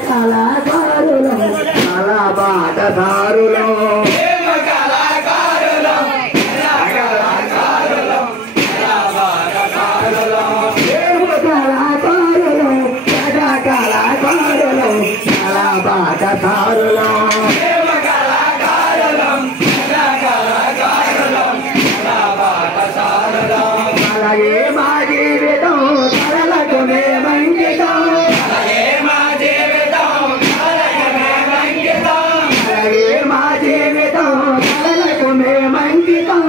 కళాకారులు కళాబాటదారులు అలాగే మా జీవితం కళలకు మేమంకితం అలాగే మా జీవితం కళలకు మేమంకితం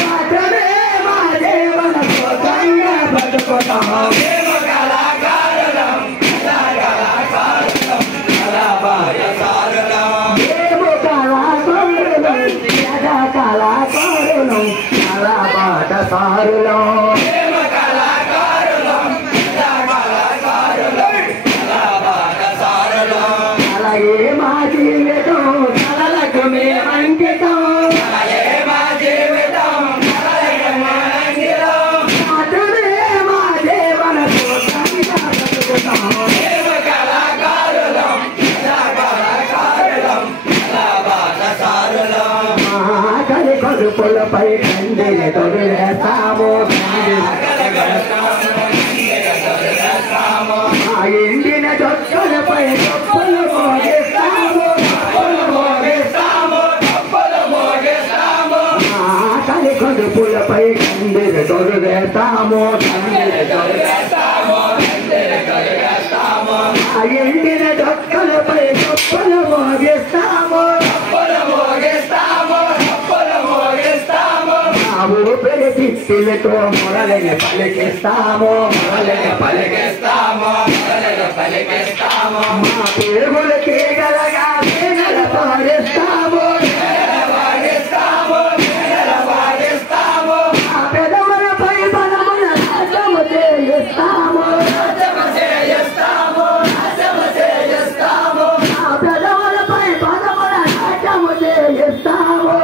మాత్రమే మా జీవన స్వతంగా బతుకుతాము అలాగే మా జీవితం కళలకు మేమంకితం మాత్రమే మా జీవన స్వతంగా బతుకుతాము ఆకలి కడుపులపై కందిని తొలివేస్తాము ఎండిన దొక్కలపై తప్పులు మోగిస్తాము ఆకలి కడుపులపై కందిని తొలివేస్తాము ఎండిన దొక్కలపై తప్పులు మోగిస్తాము ఊపిరి తిత్తులతో మొరలని పలికిస్తాము మా పేగులు తీగలగా పేగల పాడిస్తాము ఆ పెదవులపై బలమున నాశము చేయిస్తాము ఆ పెదవులపై బలమున నాశము చేయిస్తాము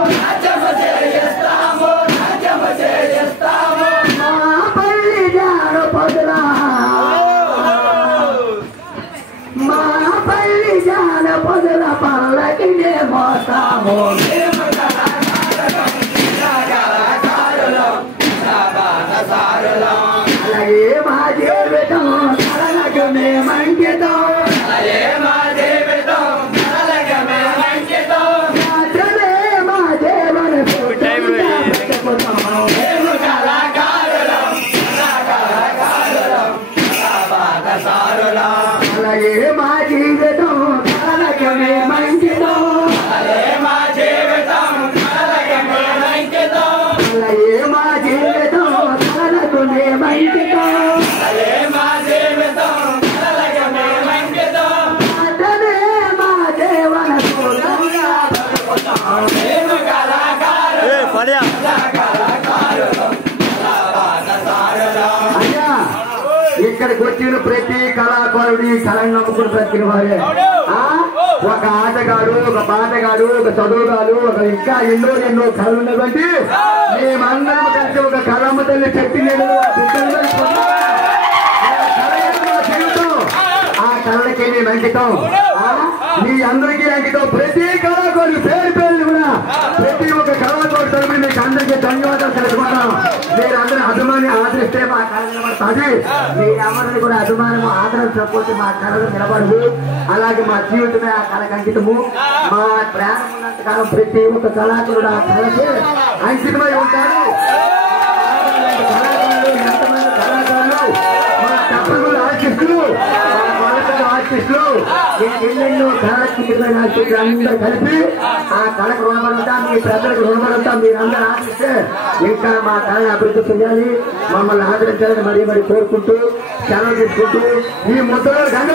మా పల్లి జానపదుల పల్లకి మోస్తాము అలాగే మా జీవితం కళలకు మేమంకితం మాత్రమే మా జీవన అలాగే మా జీవితం కళలకు మేమంకితం అలాగే మా జీవితం కళలకు మేమంకితం మాత్రమే మా జీవన స్ఫూర్తిగా అయ్యా ఇక్కడికి వచ్చిన ప్రతి కళాకారుడి కళను నమ్ముకుని బ్రతికిన వారే ఒక ఆటగాడు ఒక పాటగాడు ఒక చదువుగాడు ఒక ఇంకా ఎన్నో కళలు ఉన్నటువంటి మేమందరం కలిసి ఒక కళమ్మ తల్లి చెట్టు ఆ కళలకి మేము అంకితం మీ అందరికీ అంకితం ప్రతి కళాకారుడు పేరు కూడా ప్రతి ఒక్క కళాకారుడు తరపున మీకు అందరికీ ధన్యవాదాలు తెలుసుకుంటాం మీరు అందరూ అభిమాని ఆదరిస్తే మా కళ నిలబడుతుంది మీరెవరిని కూడా అభిమానము ఆదరించకపోతే మా కళలు నిలబడదు అలాగే మా జీవితమే ఆ కళకు అంకితము మా ప్రాణం ఉన్నంతకాలం ప్రతి ఒక్క కళాకారుడు ఆ కళకి అంకితమై ఉంటారు ఎంతమంది కళాకారులు మా తప్పకుండా ఆర్టిస్టులు ఆర్టిస్టులు ఎన్నెన్నో కళకి ఆర్టిస్టులు అందరూ కలిపి ఆ కళకు రుణపడుతాం మీ ప్రజలకు రుణపడుతాం మీరందరూ ఆశిస్తే ఇంకా మా కళను అభివృద్ధి చేయాలి మమ్మల్ని ఆదరించాలని మరీ కోరుకుంటూ సెలవు తీసుకుంటూ ఈ ముద్దలు గంగ